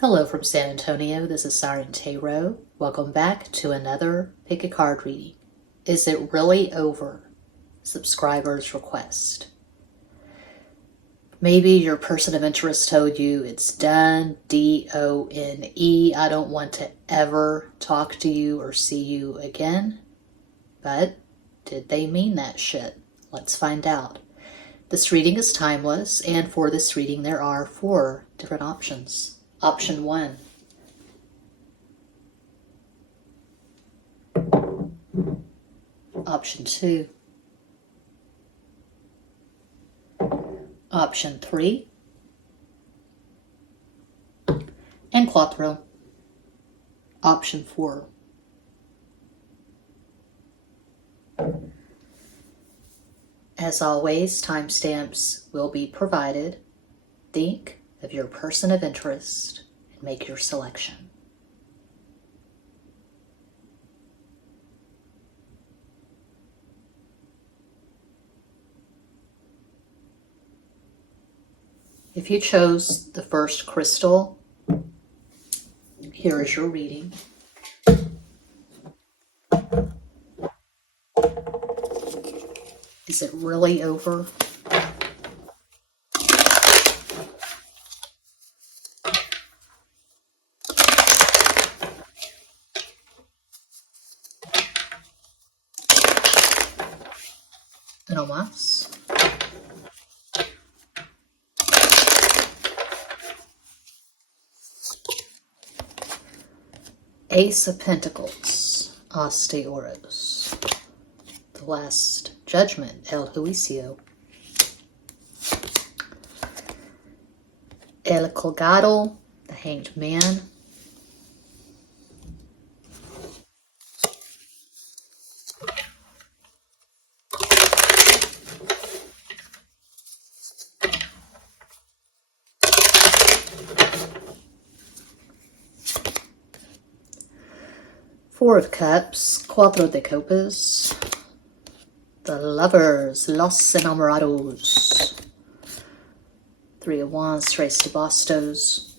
Hello from San Antonio, this is SIREN Tarot. Welcome back to another Pick a Card reading. Is it really over? Subscriber's request. Maybe your person of interest told you it's done, D-O-N-E. I don't want to ever talk to you or see you again. But did they mean that shit? Let's find out. This reading is timeless, and for this reading there are 4 different options. Option 1. Option 2. Option 3. And Cuatro. Option 4. As always, timestamps will be provided. Think of your person of interest and make your selection. If you chose the first crystal, here is your reading. Is it really over? No más. Ace of Pentacles, As de Oros. The Last Judgment, El Juicio. El Colgado, the Hanged Man. Four of Cups, Cuatro de Copas. The Lovers, Los Enamorados. 3 of Wands, Tres de Bastos.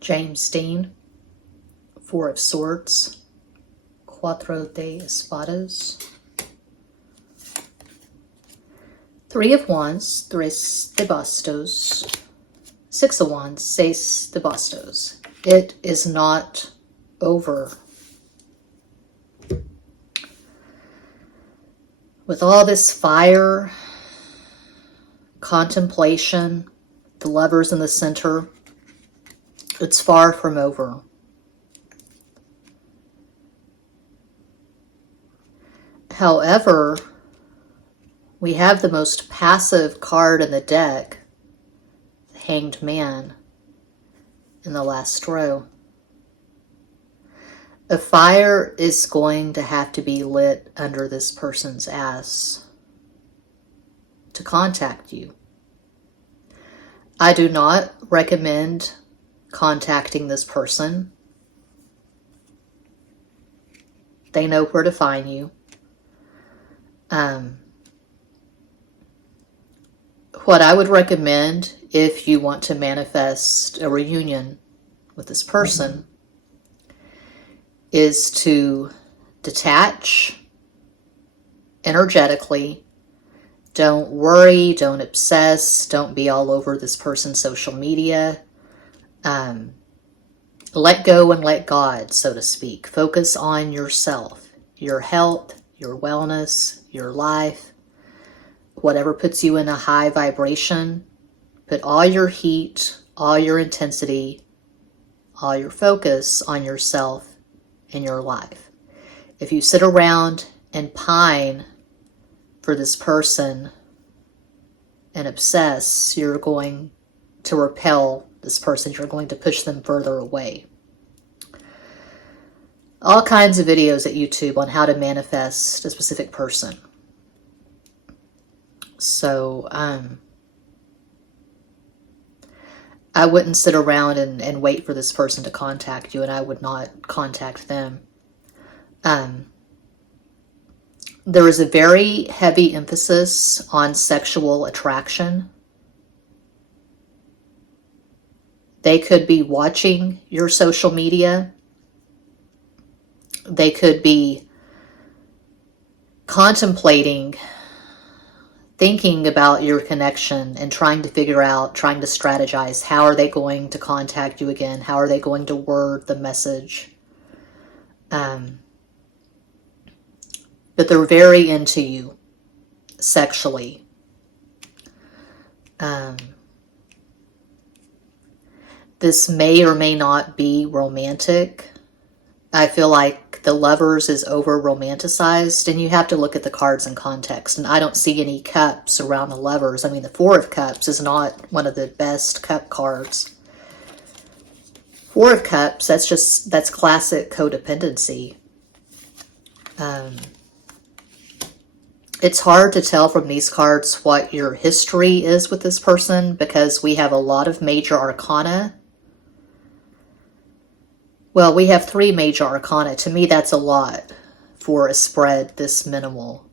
James Dean, 4 of Swords, Cuatro de Espadas. 3 of Wands, Tres de Bastos. 6 of Wands, Seis de Bastos. It is not over. With all this fire, contemplation, the Lovers in the center, it's far from over. However, we have the most passive card in the deck, the Hanged Man, in the last row. A fire is going to have to be lit under this person's ass to contact you. I do not recommend contacting this person. They know where to find you. What I would recommend if you want to manifest a reunion with this person is to detach energetically. Don't worry, don't obsess, don't be all over this person's social media. Let go and let God, so to speak. Focus on yourself, your health, your wellness, your life. Whatever puts you in a high vibration, put all your heat, all your intensity, all your focus on yourself and your life. If you sit around and pine for this person and obsess, you're going to repel this person. You're going to push them further away. All kinds of videos at YouTube on how to manifest a specific person. So, I wouldn't sit around and wait for this person to contact you, and I would not contact them. There is a very heavy emphasis on sexual attraction. They could be watching your social media. They could be contemplating, thinking about your connection and trying to figure out, trying to strategize, how are they going to contact you again? How are they going to word the message? But they're very into you sexually. This may or may not be romantic. I feel like the Lovers is over romanticized, and you have to look at the cards in context. And I don't see any cups around the Lovers. I mean, the Four of Cups is not one of the best cup cards. Four of Cups, that's classic codependency. It's hard to tell from these cards what your history is with this person, because we have a lot of major arcana. Well, we have 3 major arcana. To me, that's a lot for a spread this minimal.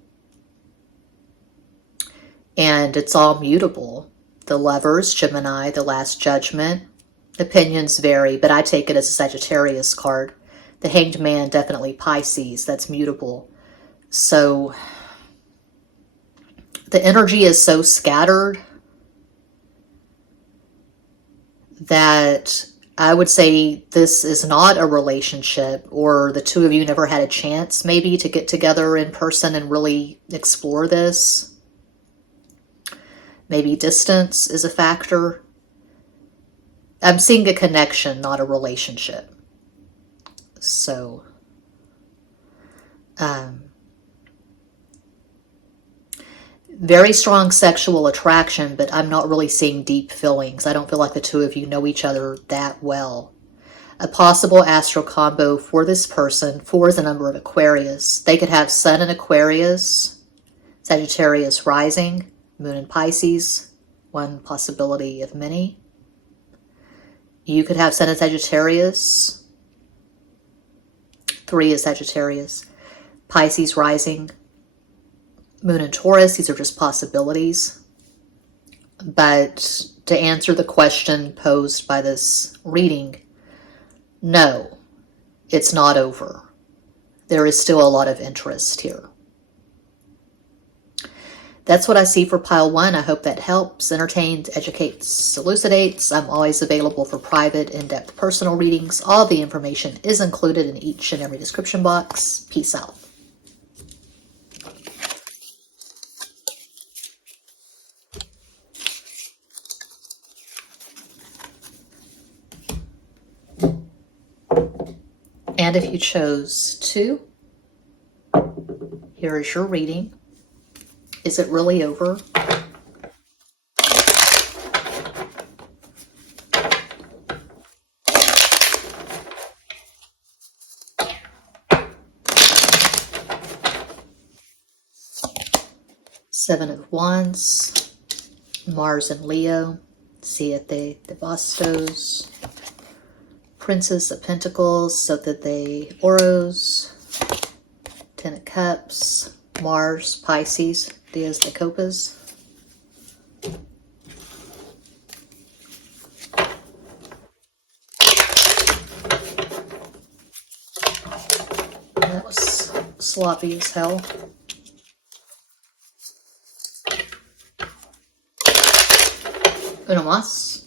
And it's all mutable. The Lovers, Gemini, the Last Judgment. Opinions vary, but I take it as a Sagittarius card. The Hanged Man, definitely Pisces. That's mutable. So the energy is so scattered that I would say this is not a relationship, or the two of you never had a chance maybe to get together in person and really explore this. Maybe distance is a factor. I'm seeing a connection, not a relationship. So, very strong sexual attraction, but I'm not really seeing deep feelings. I don't feel like the two of you know each other that well. A possible astral combo for this person, 4 is the number of Aquarius. They could have Sun in Aquarius, Sagittarius rising, Moon in Pisces, one possibility of many. You could have Sun in Sagittarius, 3 is Sagittarius, Pisces rising, Moon and Taurus. These are just possibilities. But to answer the question posed by this reading, no, it's not over. There is still a lot of interest here. That's what I see for pile 1. I hope that helps, entertains, educates, elucidates. I'm always available for private, in-depth personal readings. All the information is included in each and every description box. Peace out. And if you chose to, here is your reading. Is it really over? Seven of Wands, Mars and Leo, Siete de Bastos, Princess of Pentacles, Sote de Oros, Ten of Cups, Mars, Pisces, Diez de Copas. That was sloppy as hell. Uno más.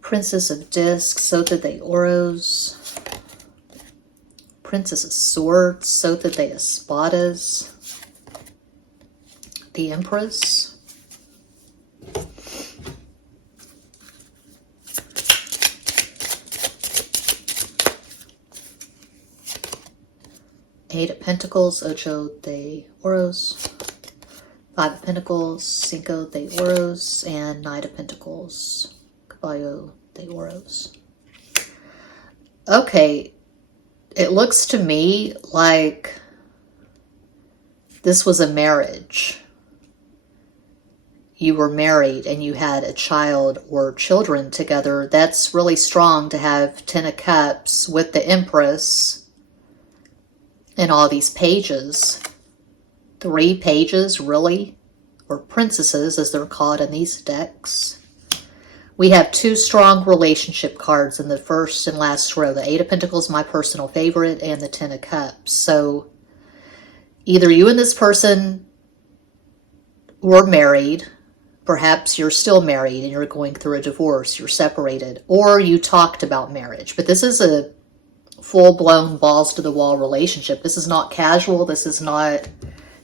Princess of Discs, Sota de Oros. Princess of Swords, Sota de Espadas. The Empress. Eight of Pentacles, Ocho de Oros. Five of Pentacles, Cinco de Oros, and Knight of Pentacles, Caballo de Oros. Okay, it looks to me like this was a marriage. you were married and you had a child or children together. That's really strong to have 10 of Cups with the Empress and all these pages. 3 pages, really? Or princesses, as they're called in these decks. We have 2 strong relationship cards in the first and last row. The 8 of Pentacles, my personal favorite, and the 10 of Cups. So either you and this person were married, perhaps you're still married and you're going through a divorce, you're separated, or you talked about marriage. But this is a full-blown balls-to-the-wall relationship. This is not casual. This is not,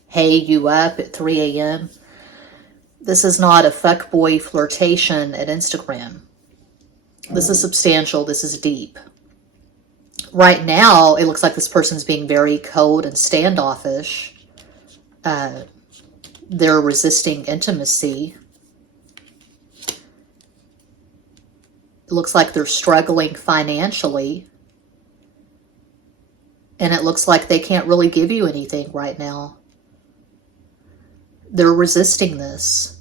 hey, you up at 3 a.m. This is not a fuckboy flirtation at Instagram. This is substantial. This is deep. Right now, it looks like this person's being very cold and standoffish. They're resisting intimacy. It looks like they're struggling financially. And it looks like they can't really give you anything right now. They're resisting this.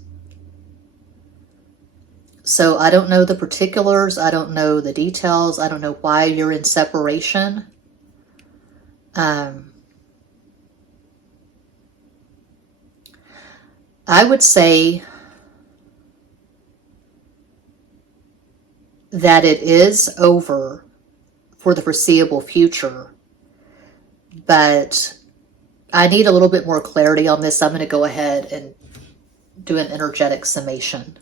So I don't know the particulars. I don't know the details. I don't know why you're in separation. I would say that it is over for the foreseeable future, but I need a little bit more clarity on this. I'm going to go ahead and do an energetic summation.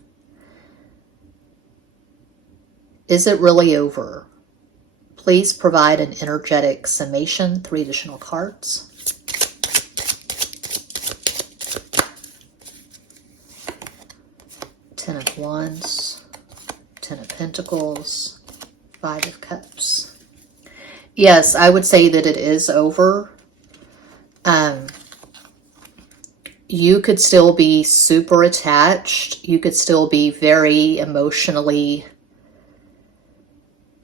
Is it really over? Please provide an energetic summation. 3 additional cards. Ten of Wands, 10 of Pentacles, 5 of Cups. Yes, I would say that it is over. You could still be super attached. You could still be very emotionally,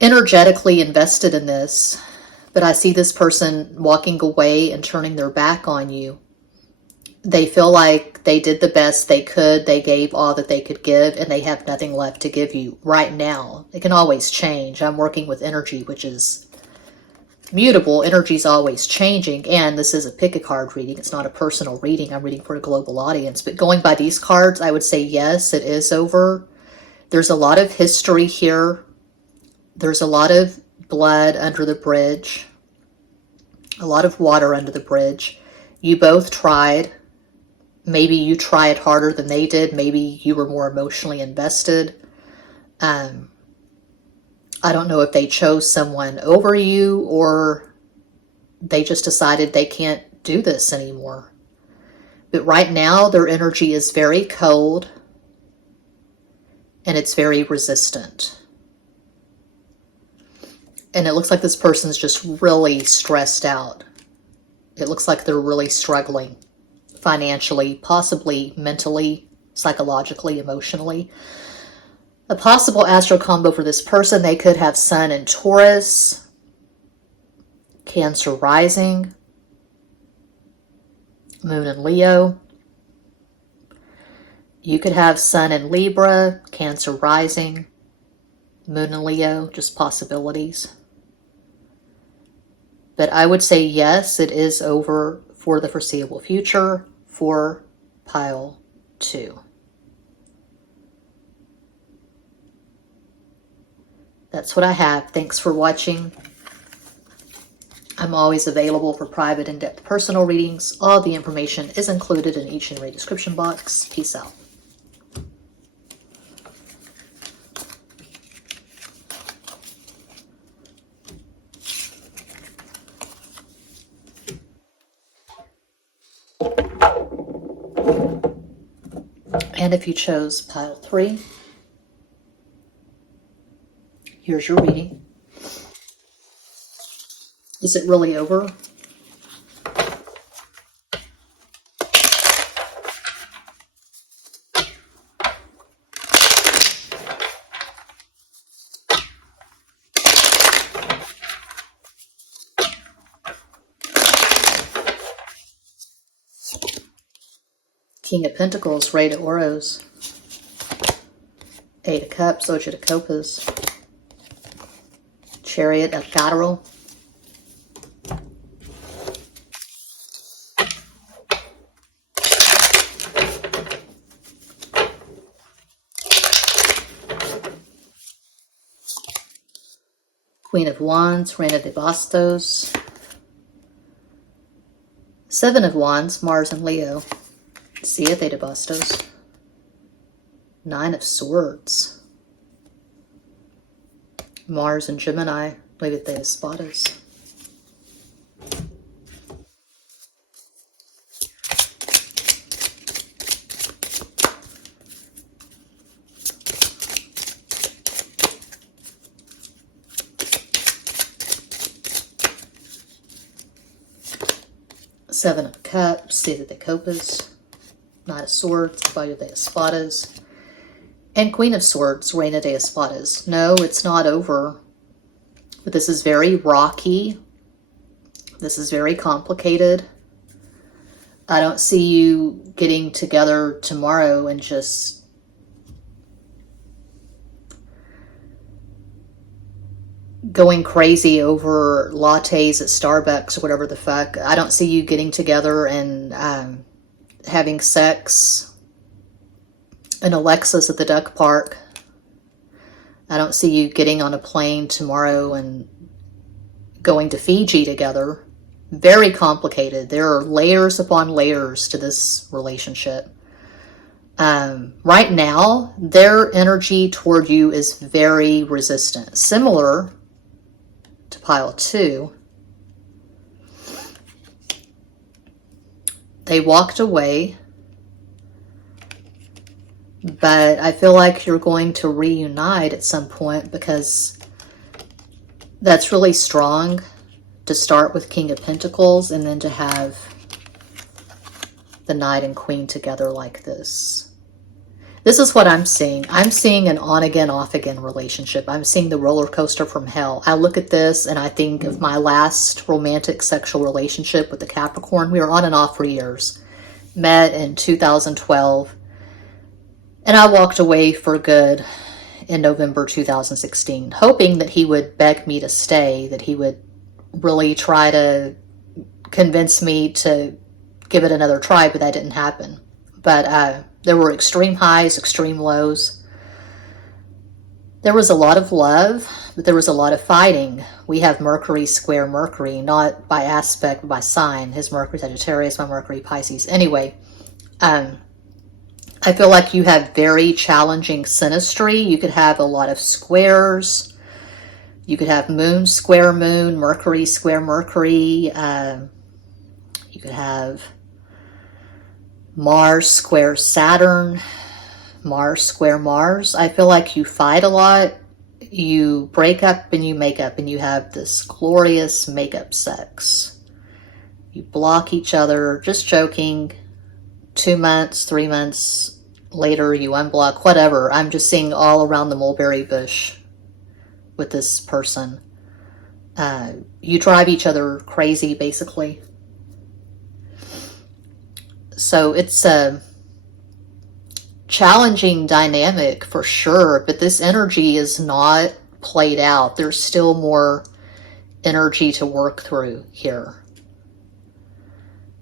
energetically invested in this. But I see this person walking away and turning their back on you. They feel like they did the best they could. They gave all that they could give, and they have nothing left to give you right now. It can always change. I'm working with energy, which is mutable. Energy is always changing, and this is a pick a card reading. It's not a personal reading. I'm reading for a global audience. But going by these cards, I would say yes, it is over. There's a lot of history here. There's a lot of blood under the bridge. A lot of water under the bridge. You both tried. Maybe you tried harder than they did. Maybe you were more emotionally invested. I don't know if they chose someone over you or they just decided they can't do this anymore. But right now, their energy is very cold and it's very resistant. And it looks like this person's just really stressed out. It looks like they're really struggling financially, possibly mentally, psychologically, emotionally. A possible astro combo for this person, they could have Sun in Taurus, Cancer rising, Moon in Leo. You could have Sun in Libra, Cancer rising, Moon in Leo, just possibilities. But I would say yes, it is over for the foreseeable future for pile 2. That's what I have. Thanks for watching. I'm always available for private, in-depth personal readings. All the information is included in each and every description box. Peace out. And if you chose pile 3, here's your reading. Is it really over? King of Pentacles, Rey de Oros, Eight of Cups, Ocho de Copas, Chariot of Cattaro, Queen of Wands, Reina de Bastos, Seven of Wands, Mars and Leo, Siete de Bastos, Nine of Swords, Mars and Gemini, Nueve de Espadas, Seven of Cups, Siete de Copas, Knight of Swords, Caballo de Espadas, and Queen of Swords, Reina de Espadas. No, it's not over. But this is very rocky. This is very complicated. I don't see you getting together tomorrow and just going crazy over lattes at Starbucks or whatever the fuck. I don't see you getting together and having sex in Alexa's at the duck park. I don't see you getting on a plane tomorrow and going to Fiji together. Very complicated. There are layers upon layers to this relationship. Right now, their energy toward you is very resistant. Similar to pile 2. They walked away, but I feel like you're going to reunite at some point because that's really strong to start with King of Pentacles and then to have the Knight and Queen together like this. This is what I'm seeing. I'm seeing an on-again, off-again relationship. I'm seeing the roller coaster from hell. I look at this and I think of my last romantic sexual relationship with the Capricorn. We were on and off for years. Met in 2012. And I walked away for good in November 2016, hoping that he would beg me to stay, that he would really try to convince me to give it another try, but that didn't happen. But there were extreme highs, extreme lows. There was a lot of love, but there was a lot of fighting. We have Mercury square Mercury, not by aspect, but by sign. His Mercury Sagittarius, my Mercury Pisces. Anyway, I feel like you have very challenging synastry. You could have a lot of squares. You could have Moon square Moon, Mercury square Mercury. You could have Mars square Saturn, Mars square Mars. I feel like you fight a lot. You break up and you make up, and you have this glorious make-up sex. You block each other, just joking. 2 months, 3 months later, you unblock, whatever. I'm just seeing all around the mulberry bush with this person. You drive each other crazy, basically. So it's a challenging dynamic for sure, but this energy is not played out. There's still more energy to work through here.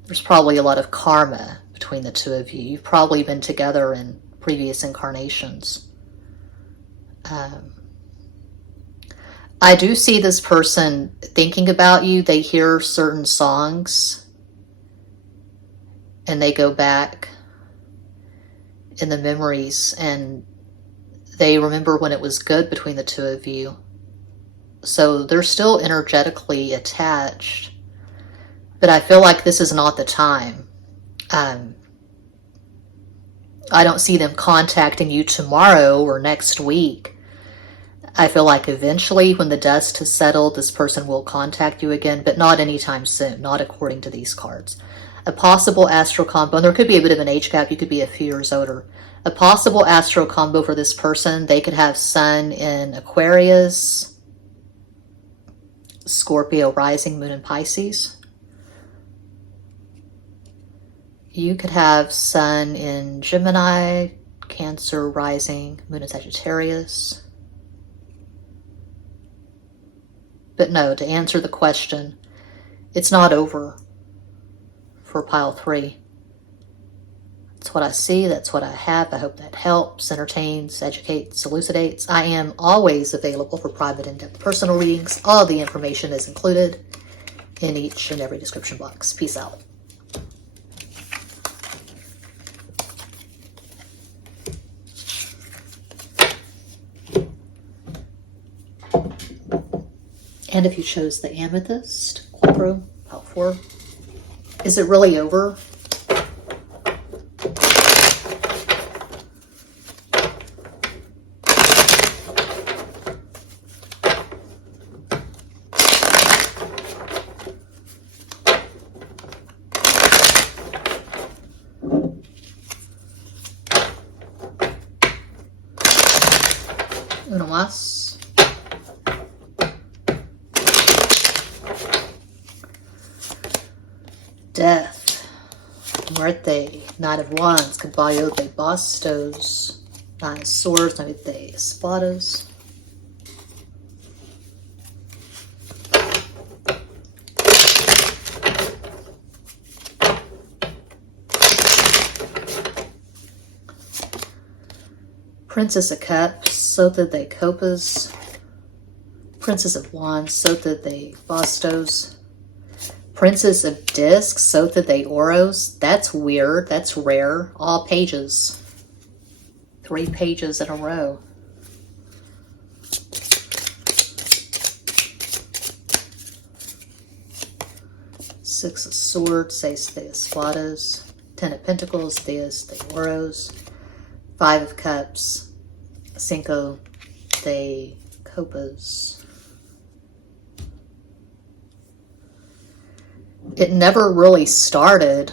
There's probably a lot of karma between the two of you. You've probably been together in previous incarnations. I do see this person thinking about you. They hear certain songs and they go back in the memories and they remember when it was good between the two of you. So they're still energetically attached, but I feel like this is not the time. I don't see them contacting you tomorrow or next week. I feel like eventually when the dust has settled, this person will contact you again, but not anytime soon, not according to these cards. A possible astro combo, and there could be a bit of an age gap, you could be a few years older. A possible astro combo for this person, they could have Sun in Aquarius, Scorpio rising, Moon in Pisces. You could have Sun in Gemini, Cancer rising, Moon in Sagittarius. But no, to answer the question, it's not over for pile 3. That's what I see. That's what I have. I hope that helps, entertains, educates, elucidates. I am always available for private in-depth personal readings. All the information is included in each and every description box. Peace out. And if you chose the amethyst, quattro, pile 4, is it really over? Uno más. Death, Muerte, Knight of Wands, Caballo de Bastos, Nine of Swords, Knight de Espadas. Princess of Cups, Sota de Copas, Princess of Wands, Sota de Bastos, Princess of Discs, Sota de Oros. That's weird. That's rare. All pages. 3 pages in a row. Six of Swords, Seis de Espadas, 10 of Pentacles, Diez de Oros, 5 of Cups, Cinco de Copas. It never really started.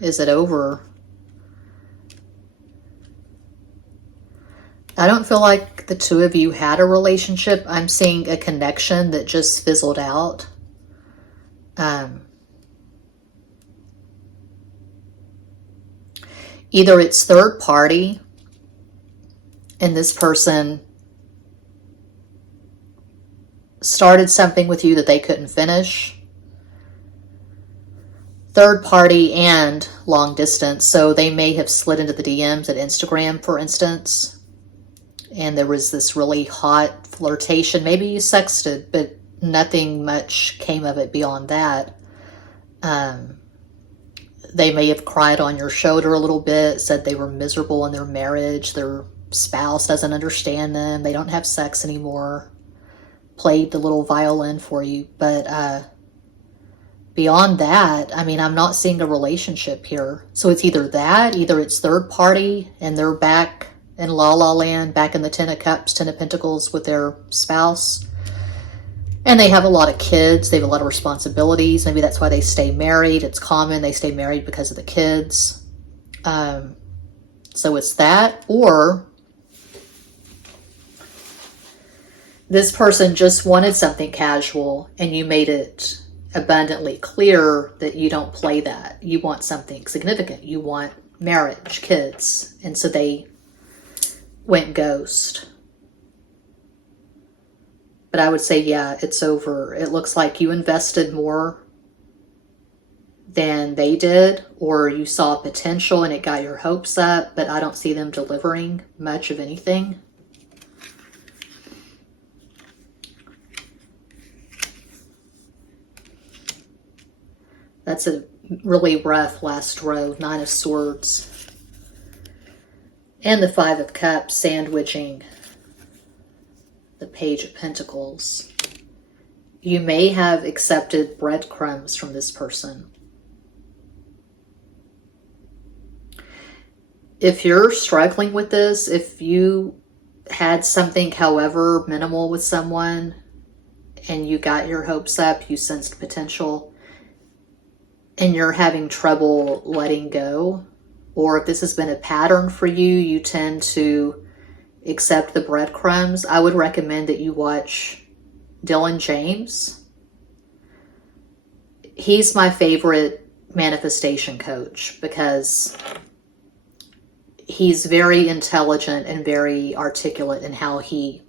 Is it over? I don't feel like the two of you had a relationship. I'm seeing a connection that just fizzled out. Either it's third party and this person started something with you that they couldn't finish. Third party and long distance. So they may have slid into the DMs at Instagram, for instance, and there was this really hot flirtation. Maybe you sexted, but nothing much came of it beyond that. They may have cried on your shoulder a little bit, said they were miserable in their marriage, their spouse doesn't understand them, they don't have sex anymore, played the little violin for you. But beyond that, I mean, I'm not seeing a relationship here. So it's either that, either it's third party and they're back in La La Land, back in the 10 of Cups, 10 of Pentacles with their spouse. And they have a lot of kids. They have a lot of responsibilities. Maybe that's why they stay married. It's common. They stay married because of the kids. So it's that, or this person just wanted something casual and you made it abundantly clear that you don't play that. You want something significant. You want marriage, kids. And so they went ghost. But I would say, yeah, it's over. It looks like you invested more than they did, or you saw potential and it got your hopes up, but I don't see them delivering much of anything. That's a really rough last row. 9 of Swords. And the 5 of Cups sandwiching the Page of Pentacles. You may have accepted breadcrumbs from this person. If you're struggling with this, if you had something however minimal with someone and you got your hopes up, you sensed potential, and you're having trouble letting go, or if this has been a pattern for you, you tend to accept the breadcrumbs, I would recommend that you watch Dylan James. He's my favorite manifestation coach, because he's very intelligent and very articulate in how he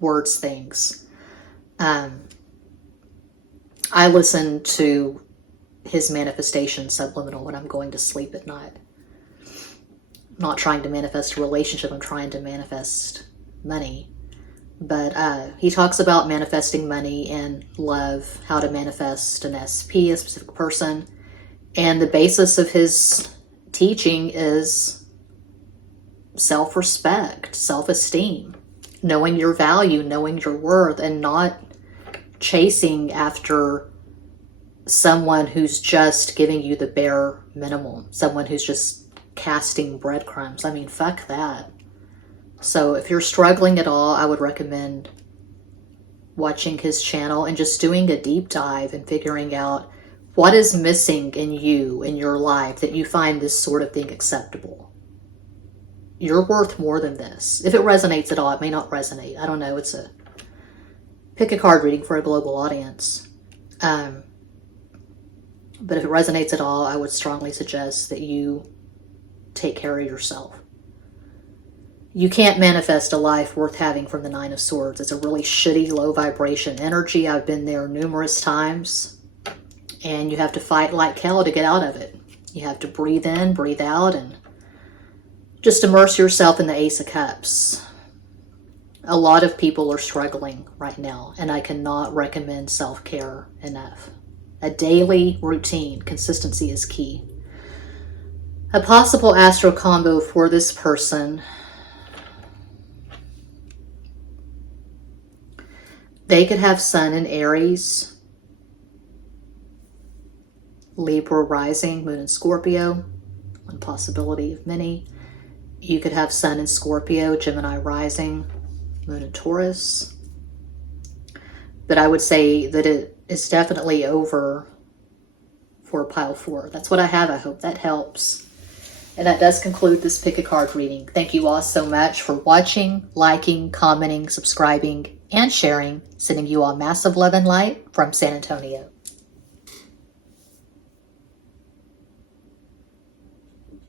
words things. I listen to his manifestation subliminal when I'm going to sleep at night. I'm not trying to manifest a relationship, I'm trying to manifest money. But he talks about manifesting money and love, how to manifest an SP, a specific person. And the basis of his teaching is self-respect, self-esteem, knowing your value, knowing your worth, and not chasing after someone who's just giving you the bare minimum, someone who's just casting breadcrumbs. I mean, fuck that. So if you're struggling at all, I would recommend watching his channel and just doing a deep dive and figuring out what is missing in you, in your life, that you find this sort of thing acceptable. You're worth more than this. If it resonates at all, it may not resonate. I don't know. It's a pick a card reading for a global audience. But if it resonates at all, I would strongly suggest that you take care of yourself. You can't manifest a life worth having from the Nine of Swords. It's a really shitty, low vibration energy. I've been there numerous times. And you have to fight like hell to get out of it. You have to breathe in, breathe out, and just immerse yourself in the Ace of Cups. A lot of people are struggling right now, and I cannot recommend self-care enough. A daily routine, consistency is key. A possible astro combo for this person. They could have Sun in Aries, Libra rising, Moon in Scorpio, one possibility of many. You could have Sun in Scorpio, Gemini rising, Moon in Taurus. But I would say that it is definitely over for pile 4. That's what I have. I hope that helps. And that does conclude this pick a card reading. Thank you all so much for watching, liking, commenting, subscribing, and sharing. Sending you all massive love and light from San Antonio.